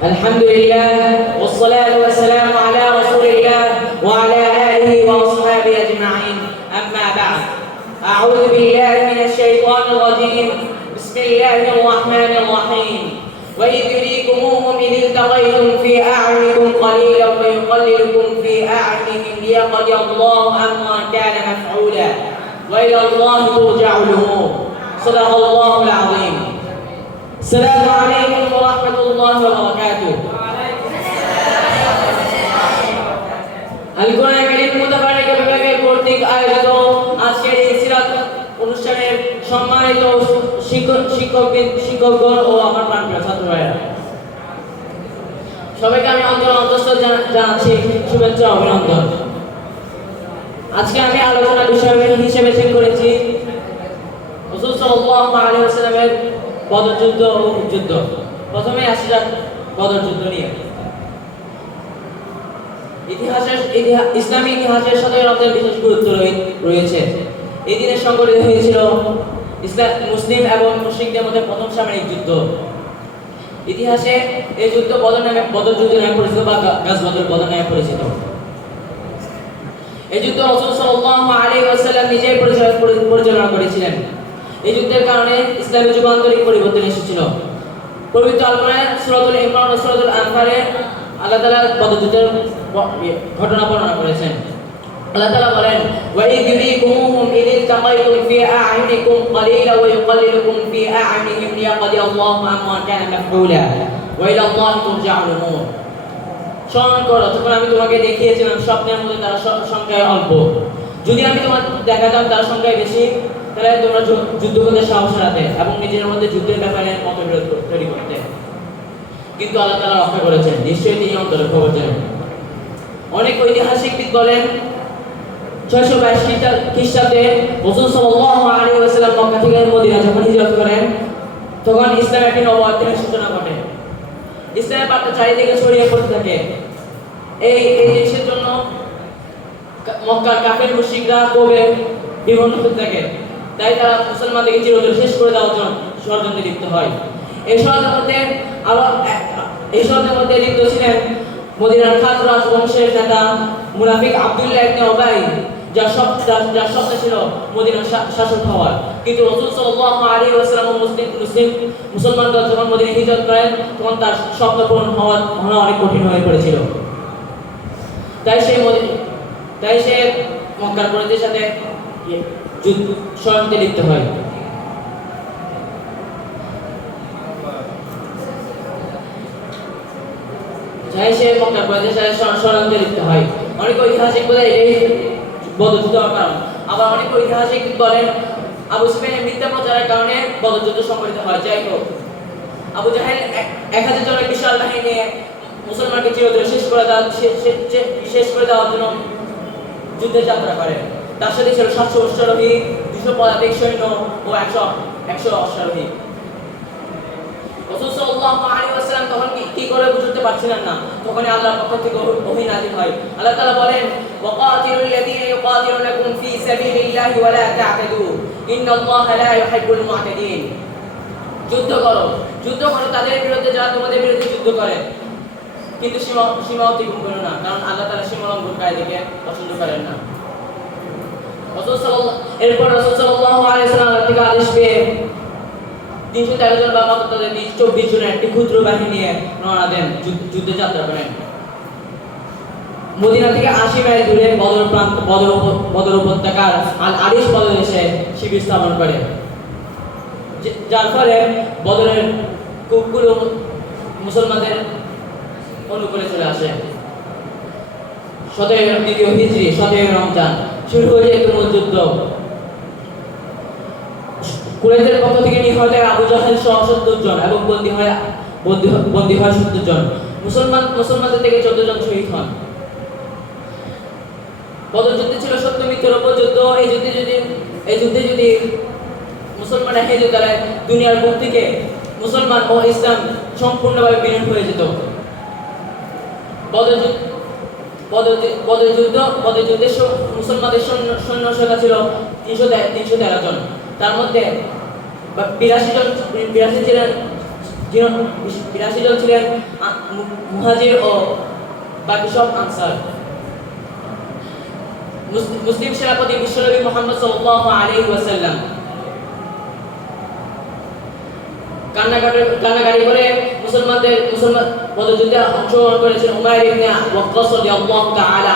الحمد لله والصلاة والسلام على رسول الله وعلى آله وأصحابه أجمعين. أما بعد، أعوذ بالله من الشيطان الرجيم. بسم الله الرحمن الرحيم. وإذ يريكموهم إذ التقيتم في أعينكم قليلا ويقللكم في أعينهم ليقضي الله أمرا كان مفعولا وإلى الله ترجع الأمور. صدق الله العظيم. السلام عليكم ورحمة الله وبركاته. আল-কোরআন কারীম মুতাবারিক বিভাগের কর্তৃক আয়োজিত আজকের এই সিরাত অনুষ্ঠানের সম্মানিত শিক্ষকগণ ও আমার প্রাণপ্রিয় ছাত্র ভাইরা, সবাইকে আমি অন্তঃস্থল জানাচ্ছি শুভেচ্ছা ও অভিনন্দন। আজকে আমি আলোচনা বিষয় হিসেবে ঠিক করেছি রাসূল সাল্লাল্লাহু আলাইহি ওয়াসাল্লামের বদর যুদ্ধ ও যুদ্ধ। প্রথমে আসি যাক বদর যুদ্ধ নিয়ে। ইসলামী ইতিহাসের 17 রমজান বিশেষ গুরুত্ব রয়েছে। এই দিনে সংঘটিত হয়েছিল মুসলিম এবং মুশরিকদের মধ্যে প্রথম সামরিক যুদ্ধ। ইতিহাসে এই যুদ্ধ বদর যুদ্ধ নামে পরিচিত বা গাজওয়াতুল বদর নামে পরিচিত। এই যুদ্ধ রাসূল সাল্লাল্লাহু আলাইহি ওয়াসাল্লাম নিজেই পরিচালনা করেছিলেন। এই যুদ্ধের কারণে ইসলামের যুগান্তরিক পরিবর্তন এসেছিল। পবিত্র আল কোরআনে সূরাতুল ইমরান ও সূরাতুল আনফালে আল্লাহ তাআলা বদর যুদ্ধের ঘটনা বর্ণনা করেছেন। আল্লাহ তাআলা বলেন, ওয়া ইয ইউরিকুমুহুম ইয ইলতাকাইতুম ফি আ'ইউনিকুম ক্বালিলা ওয়া ইউকাল্লিলুকুম ফি আ'ইউনিহিম লিয়াকদি আল্লাহু আমরান কানা মাফউলা ওয়া ইলা আল্লাহি তুরজাউল উমুর। স্মরণ করো, যখন আমি তোমাকে দেখিয়েছিলাম স্বপ্নের মধ্যে তারা সংখ্যায় অল্প, যদি আমি তোমার দেখাতাম তার সংখ্যায় বেশি, তাহলে তোমরা যুদ্ধ করতে সাহস রাখতে এবং নিজের মধ্যে যুদ্ধের ব্যাপারে মতবিরোধ তৈরি করতে। কিন্তু আল্লাহ তাআলা রক্ষা করেছেন, নিশ্চয়ই তিনি অন্তরের খবর জানেন। অনেক ঐতিহাসিকবিদ বলেন 622 খ্রিস্টাব্দে রাসূল সাল্লাল্লাহু আলাইহি ওয়াসাল্লাম মক্কা থেকে মদিনা যখন হিজরত করেন, তখন ইসলামের একটি নবুয়তের সূচনা ঘটে। ইসলামের বার্তা চারিদিকে ছড়িয়ে পড়তে থাকে। এই জিনিসের জন্য মক্কার কাফের মুশরিকরা কোবে বিভ্রান্ত হতে থাকে। তাই তারা মুসলমানদেরকে চিরতরে শেষ করে দেওয়ার জন্য ষড়যন্ত্রে লিপ্ত হয়। এই ষড়যন্ত্রের মধ্যে লিপ্ত ছিলেন মদিনার খাজরাজ বংশের নেতা মুনাফিক আব্দুল্লাহ ইবনে উবাই, যার স্বপ্ন ছিল মদিনার শাসক হওয়ার। কিন্তু রাসূল সাল্লাল্লাহু আলাইহি ওয়াসাল্লাম মুসলমানরা যখন মদিনায় হিজরত করেন, তখন তার স্বপ্ন পূরণ হওয়া অনেক কঠিন হয়ে পড়েছিল। তাই সে মক্কার কুরাইশদের সাথে ষড়যন্ত্রে লিপ্ত হয়। অনেক ঐতিহাসিক বলে এই বদর যুদ্ধ হওয়ার কারণ। আবার অনেক ঐতিহাসিক বলেন আবু সুফিয়ানের মিথ্যা প্রচারের কারণে বদর যুদ্ধ সংঘটিত হয়। যাই হোক, আবু জাহেল 1000 জনের বিশাল বাহিনী নিয়ে মুসলমানকে চিরতরে শেষ করে দেওয়ার জন্য যুদ্ধে যাত্রা করে। তার সাথে ছিল 700 অশ্বারোহী, 200 পদাতিক সৈন্য ও 100 অশ্বারোহী। রাসূল সাল্লাল্লাহু আলাইহি ওয়াসাল্লাম তখন কি করে বুঝতে পারছিলেন না। তখন আল্লাহর পক্ষ থেকে ওহী নাযিল হয়। আল্লাহ তাআলা বলেন, ওয়াকাতিলুল লাযীনা ইউকাতিলুনাকুম ফী সাবিলিল্লাহি ওয়া লা তা'তাদু ইন্নাল্লাহা লা ইউহিব্বুল মু'তাদিন। যুদ্ধ করো তাদের বিরুদ্ধে যারা তোমাদের বিরুদ্ধে যুদ্ধ করে, কিন্তু সীমা অতিক্রম করো না, কারণ আল্লাহ তাআলা সীমা লঙ্ঘনকারীদেরকে পছন্দ করেন না। এরপর রাসূল সাল্লাল্লাহু আলাইহি ওয়াসাল্লাম থেকে আদেশ পেয়ে 313 জন বা 24 জনের একটি ক্ষুদ্র বাহিনী নিয়ে রওনা দেন, যুদ্ধে যাত্রা করেন। মদিনা থেকে 80 মাইল দূরে বদর উপত্যকার আল আরিশ প্রদেশে শিবির স্থাপন করে, যার ফলে বদরের কূপগুলো মুসলমানদের অনুকূলে চলে আসে। 17 হিজরি 17 রমজান শুরু হয়ে যায় তুমুল যুদ্ধ। কুরাইশদের পক্ষ থেকে নিহত হয় আবু জাহেল সহ 70 জন এবং বন্দী হয় 70 জন। মুসলমানদের থেকে 14 জন শহীদ হন। বদর যুদ্ধ ছিল সত্য মিথ্যার উপর যুদ্ধ। এই যুদ্ধে যদি মুসলমানরা হেরে যেত, তাহলে দুনিয়ার বুক থেকে মুসলমান ও ইসলাম সম্পূর্ণভাবে বিলীন হয়ে যেত। বদর যুদ্ধে মুসলমানদের সৈন্য সংখ্যা ছিল 313 জন। তার মধ্যে 82 ছিলেন 82 জন ছিলেন মুহাজির ও বাকি সব আনসার। মুসলিম সেনাপতি বিশ্বনবী মুহাম্মদ সাল্লাল্লাহু আলাইহি ওয়াসাল্লাম কান্নাকাটি করে মুসলমান পদযুদ্ধে অংশগ্রহণ করেছেন উমাইর ইবনে ওয়াক্কাস রাদিয়াল্লাহু তাআলা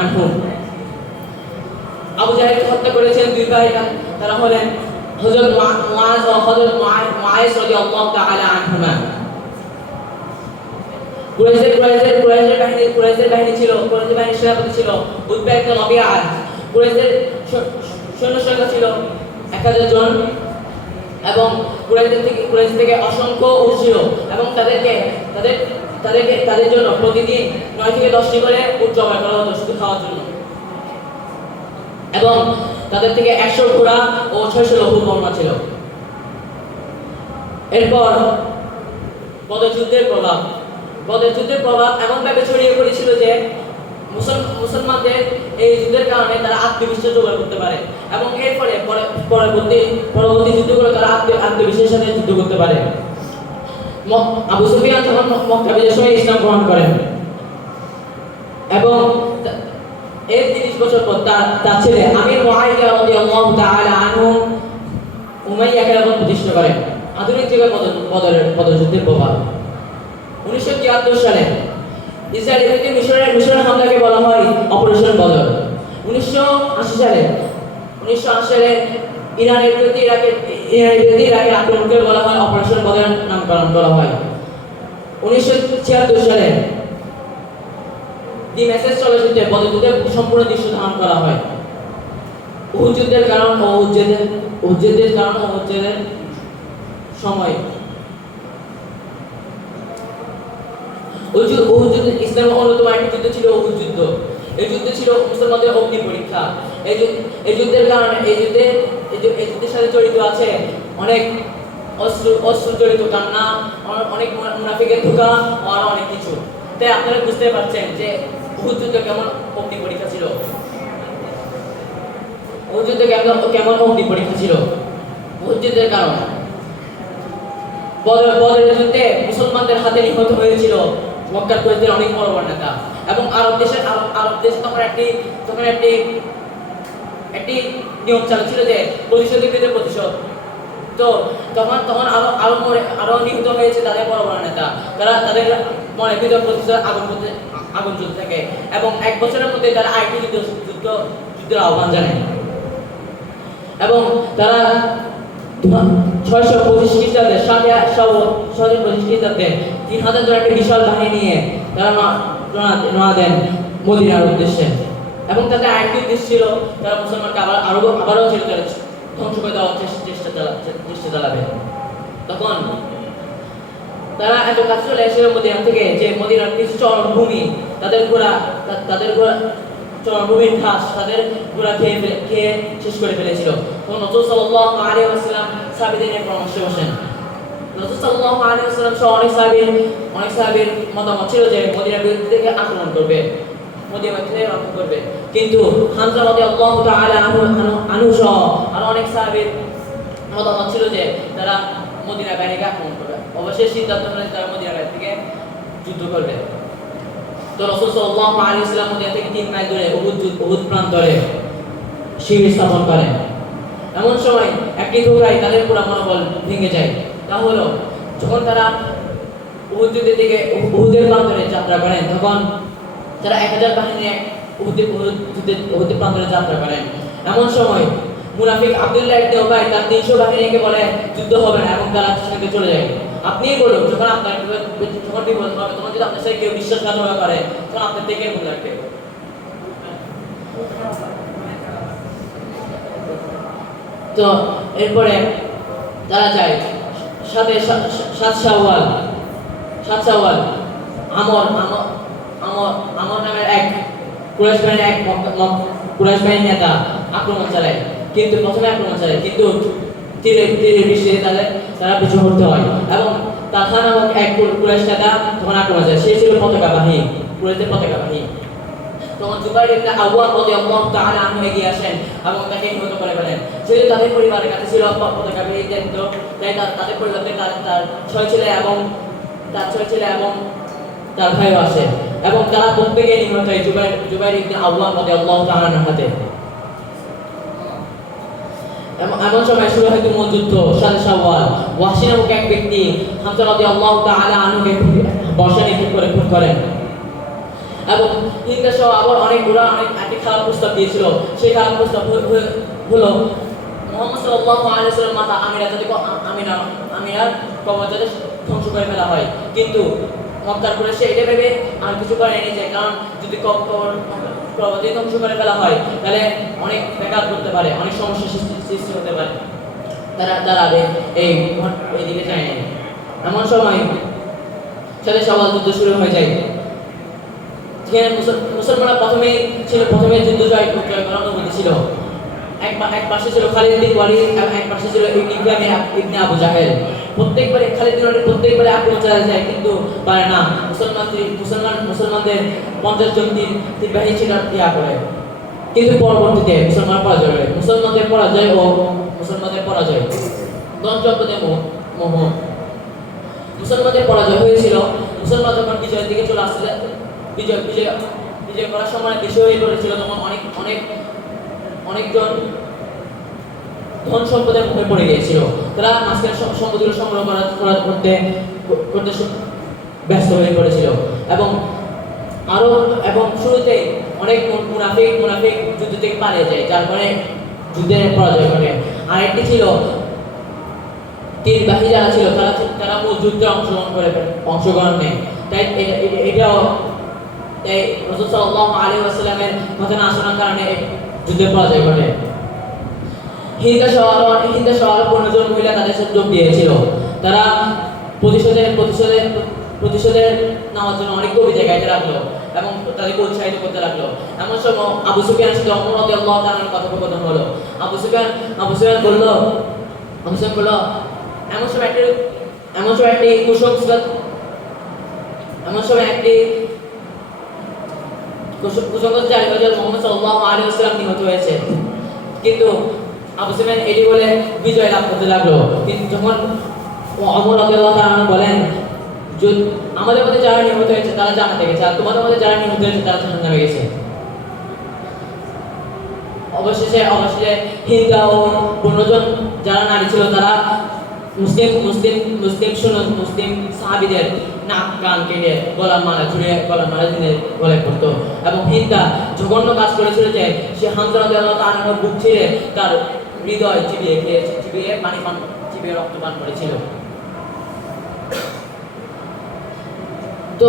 আনহু। আবু জাহেলকে হত্যা করেছেন দুই ভাই, তারা হলেন হযরত মুআজ ও হযরত মুআইজ রাদিয়াল্লাহু তাআলা আনহুমা। কুরাইশের বাহিনীর সেনাপতি ছিল উতবা ইবনে রাবিআ। কুরাইশের সৈন্য সংখ্যা ছিল 1000 জন এবং কুরাইশ থেকে অসংখ্য উট ছিল এবং তাদের জন্য প্রতিদিন 9 থেকে 10টি করে উট জবাই করা হতো শুধু খাওয়ার জন্য। এবং তাদের থেকে 100 ঘোড়া ও 600 লঘু বর্মা ছিল। এরপর বদরযুদ্ধের প্রভাব এমনভাবে ছড়িয়ে পড়েছিল যে মুসলমানদের এই যুদ্ধের কারণে তারা আত্মবিশ্বাস জোগাড় করতে পারে এবং এর ফলে পরবর্তী যুদ্ধগুলো তারা আত্মবিশ্বাসের সাথে যুদ্ধ করতে পারে। আবু সুফিয়ান যখন মক্কা বিজয়ের সময় ইসলাম গ্রহণ করেন এবং এর 30 বছর পর তার ছেলে আমির মুআইয়া রাদিয়াল্লাহু তাআলা আনহু উমাইয়াকে প্রতিষ্ঠা করেন। আধুনিক যুগের বদরযুদ্ধের প্রভাব 1973 সালে ইসরায়েলের বিরুদ্ধে মিশরের হামলাকে বলা হয় অপারেশন বদর। 1980 সালে ইরানের বিরুদ্ধে ইরাকে আক্রমণকে বলা হয় অপারেশন বদর নামকরণ করা হয়। 1976 সালে দি মেসেজ চলচ্চিত্রে বদরযুদ্ধের সম্পূর্ণ দৃশ্য ধারণ করা হয়। উহুদ যুদ্ধের কারণ ও উহুদের সময় উহুদ যুদ্ধ ইসলামের অন্যতম একটি যুদ্ধ ছিল উহুদ যুদ্ধ। এই যুদ্ধ ছিল মুসলমানদের অগ্নি পরীক্ষা। এই যুদ্ধের কারণে এই যুদ্ধের সাথে জড়িত আছে অনেক অস্ত্র জড়িত কান্না, অনেক মুনাফিকের ধোঁকা আর অনেক কিছু। তাই আপনারা বুঝতে পারছেন যে উহুদ যুদ্ধ কেমন অগ্নি পরীক্ষা ছিল। উহুদ যুদ্ধ কেমন অগ্নি পরীক্ষা ছিল। উহুদ যুদ্ধের কারণ বদরের যুদ্ধে মুসলমানদের হাতে নিহত হয়েছিল মক্কার কুরাইশদের অনেক বড় বড় নেতা এবং আরব দেশে তখন একটি নিয়ম চালু ছিল যে প্রতিশোধের বিরুদ্ধে প্রতিশোধ। তো তখন আরো নিহত হয়েছে তাদের বড় বড় নেতা, তাদের মনের ভিতর প্রতিশোধ আগুন জ্বলতে থাকে এবং 1 বছরের মধ্যে তারা আরেকটি যুদ্ধের আহ্বান জানায় এবং তারা 625 খ্রিস্টাব্দে 725 খ্রিস্টাব্দে 3000 জন একটা বিশাল বাহিনী নিয়ে তারা রওনা দেন মদিনার উদ্দেশ্যে এবং তাদের আরেকটি উদ্দেশ্য ছিল তারা মুসলমানকে আবারও ছিল ধ্বংস করে দেওয়ার চেষ্টা চালাবে। তখন তারা এত কাছে চলে এসেছিল মদিনা থেকে যে মদিনার কিছু চরণভূমি তাদের ঘোড়া চরণভূমির ঘাস তাদের ঘোড়া খেয়ে শেষ করে ফেলেছিল। তখন রাসূল সাল্লাল্লাহু আলাইহি ওয়াসাল্লাম সাহাবীদের নিয়ে পরামর্শে বসেন। রাসূল সাল্লাল্লাহু আলাইহি ওয়াসাল্লাম সহ অনেক সাহাবীর মতামত ছিল যে মদিনার বিরুদ্ধে থেকে আক্রমণ করবে, মদিনা থেকে রক্ষা করবে, কিন্তু হামজা রাদিয়াল্লাহু তাআলা আনহু সহ আরো অনেক সাহাবীর মতামত ছিল যে তারা মদিনা বাহিনীকে আক্রমণ করবে। অবশ্যই সিদ্ধান্ত হলে তারা মদিনা বাহিনী থেকে যুদ্ধ করবে। তো রাসূল সাল্লাল্লাহু আলাইহি ওয়াসাল্লাম মদিনা থেকে 3 মাইল দূরে উহুদ প্রান্তরে শিবির স্থাপন করেন। এমন সময় একটি ধোঁকায় তাদের পুরো মনোবল ভেঙে যায়। তা হলো যখন তারা উহুদের প্রান্তরে যাত্রা করেন তখন তারা 1000 বাহিনী নিয়ে উহুদের প্রান্তরে যাত্রা করেন। এমন সময় মুনাফিক আব্দুল্লাহ ইবনে উবাই তার 300 বাহিনীকে বলে যুদ্ধ হবে না এবং তারা সেখানে চলে যায়। আপনিই বলুন যখন বিপদ হবে তখন যদি আপনার সাথে কেউ বিশ্বাসঘাতকতা করে তখন আপনার থেকে মনে রাখবে। তো এরপরে তারা যায় 7 শাওয়াল আমর নামের এক কুরাইশ বাহিনীর নেতা আক্রমণ চালায়, কিন্তু তীরের বৃষ্টিতে তারা পিছু হতে হয় এবং তাথা নামক এক কুরাইশ নেতা তখন আক্রমণ চালায়। সে ছিল কুরাইশদের পতাকা বাহী। তখন জুবাইর ইবনে আওয়াম রাদিয়াল্লাহু তাআলা আনহু এগিয়ে আসেন এবং তাকে নিহত করে ফেলেন। যেহেতু তাদের পরিবারের কাছে ছিল পতাকা বাহী দায়িত্ব, তাই তাদের পরিবর্তে তার 6 ছেলে এবং তার ভাইও আসে এবং তারা প্রত্যেকেই নিহত হয় জুবাইর ইবনে আওয়াম রাদিয়াল্লাহু তাআলা আনহুর হাতে। এমন সময় শুরু হয় তুমুল যুদ্ধ। 7 শাওয়াল ওয়াহশী নামক এক ব্যক্তি হামজা রাদিয়াল্লাহু তাআলা আনহুকে বর্ষা নিক্ষেপ করে খুন করেন এবং হিন্দা সহ আবার অনেক একটি খারাপ প্রস্তাব দিয়েছিল। সেই খারাপ প্রস্তাব হলো মুহাম্মদ সাল্লাল্লাহু আলাইহি ওয়াসাল্লাম মাতা আমিনার কবর যাতে ধ্বংস করে ফেলা হয়, কিন্তু মক্কার কুরাইশরা এটা ভেবে আর কিছু করেনি যে কারণ যদি কবর ধ্বংস করে ফেলা হয় তাহলে অনেক ব্যাঘাত করতে পারে, অনেক সমস্যার সৃষ্টি হতে পারে। তারা এই দিকে যায়নি। এমন সময় 7 শাওয়াল যুদ্ধ শুরু হয়ে যায়। যেখানে মুসলমানরা প্রথমে যুদ্ধ জয় করার অনুমতি ছিল। এক পাশে ছিল খালিদ বিন ওয়ালিদ এবং এক পাশে ছিল ইকরাম ইবনে আবু জাহেল। প্রত্যেকবারে খালিদ বিন ওয়ালিদ প্রত্যেকবারে আক্রমণ চালাতে যায়, কিন্তু পারে না। মুসলমানদের 50 জন তীরবাহী ছিল করে, কিন্তু পরবর্তীতে মুসলমানদের পরাজয় গঞ্জপদে মোহ মুসলমানদের পরাজয় হয়েছিল। মুসলমান যখন বিজয়ের দিকে চলে আসছিলেন, বিজয় করার সময় বেশি হয়ে পড়েছিল, তখন অনেকজন ধন সম্পদের মুখে পড়ে গিয়েছিল। তারা মাঝখানে সম্পদগুলো সংগ্রহ করতে ব্যস্ত হয়ে পড়েছিল এবং শুরুতে অনেক মুনাফিক যুদ্ধ থেকে পালিয়ে যায়, যার ফলে যুদ্ধের পরাজয় ঘটে। আর একটি ছিল তীরবাহী যারা ছিল তারা মূল যুদ্ধে অংশগ্রহণ নেয়। তাই রাসূল সাল্লাল্লাহু আলাইহি ওয়াসাল্লামের কথা না শোনার কারণে যুদ্ধের পরাজয় ঘটে। হিন্দা শহর 15 জন মহিলা তাদের সাথে যোগ দিয়েছিল। তারা প্রতিশোধের নেওয়ার জন্য অনেক গভীর জায়গায় রাখলো এবং তাদেরকে উৎসাহিত করতে লাগলো। এমন সময় আবু সুফিয়ানের সাথে ওমর রাদিয়াল্লাহু তাআলার কথোপকথন হলো। আবু সুফিয়ান বলল এমন সময় একটি কুসংস্কার জারি হয়ে যায় মুহাম্মদ সাল্লাল্লাহু আলাইহি ওয়াসাল্লাম নিহত হয়েছে, কিন্তু আবু সুফিয়ান এটি বলে বিজয় লাভ করতে লাগলো। কিন্তু যখন ওমর রাদিয়াল্লাহু তাআলা বলেন আমাদের মধ্যে যারা নিহত হয়েছে তারা জান্নাতে গেছে, আর তোমাদের মধ্যে যারা নিহত হয়েছে তারা জাহান্নামে গেছে। অবশেষে হিন্দা ও 15 জন যারা নারী ছিল তারা মুসলিম সাহাবীদের নাক কান কেটে গলার মালা দিনে গলায় পড়তো এবং হিন্দা জঘন্য কাজ করেছিল যে সে হামজা রাদিয়াল্লাহু তাআলার বুক ছিঁড়ে তার হৃদয় চিবিয়ে রক্ত পান করেছিল। তো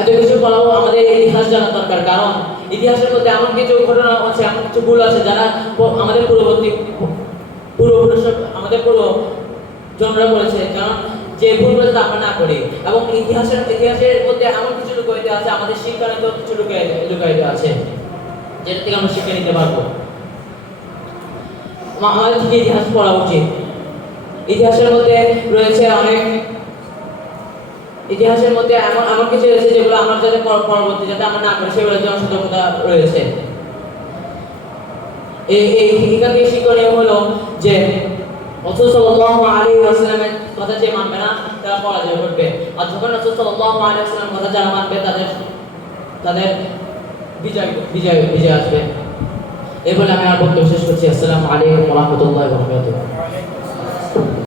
এত কিছু বলাও আমাদের ইতিহাস জানা দরকার, কারণ ইতিহাসের মধ্যে এমন কিছু ঘটনা আছে, এমন কিছু ভুল আছে যারা আমাদের জনরা করেছে, কারণ যে ভুলগুলো আমরা না করি। এবং ইতিহাসের মধ্যে এমন কিছু লুকায়িত আছে, আমাদের শিক্ষার তো কিছু লুকায়িত আছে, যেটা থেকে আমরা শিক্ষা নিতে পারবো। আমাদের থেকে ইতিহাস পড়া উচিত। ইতিহাসের মধ্যে এমন কিছু রয়েছে যেগুলো আমরা যাতে পরবর্তী যাতে আমরা না করি সেগুলোর জন্য সতর্কতা রয়েছে। এখান থেকে শিক্ষণীয় হলো যে রাসূল সাল্লাল্লাহু আলাইহি ওয়াসাল্লামের কথা যে মানবে না তারা পরাজয় ঘটবে, আর যখন রাসূল সাল্লাল্লাহু আলাইহি ওয়াসাল্লামের কথা যারা মানবে তাদের বিজয় আসবে। এই বলে আমি আমার বক্তব্য শেষ করছি। আসসালামু আলাইকুম ওয়া রাহমাতুল্লাহি ওয়া বারাকাতুহু।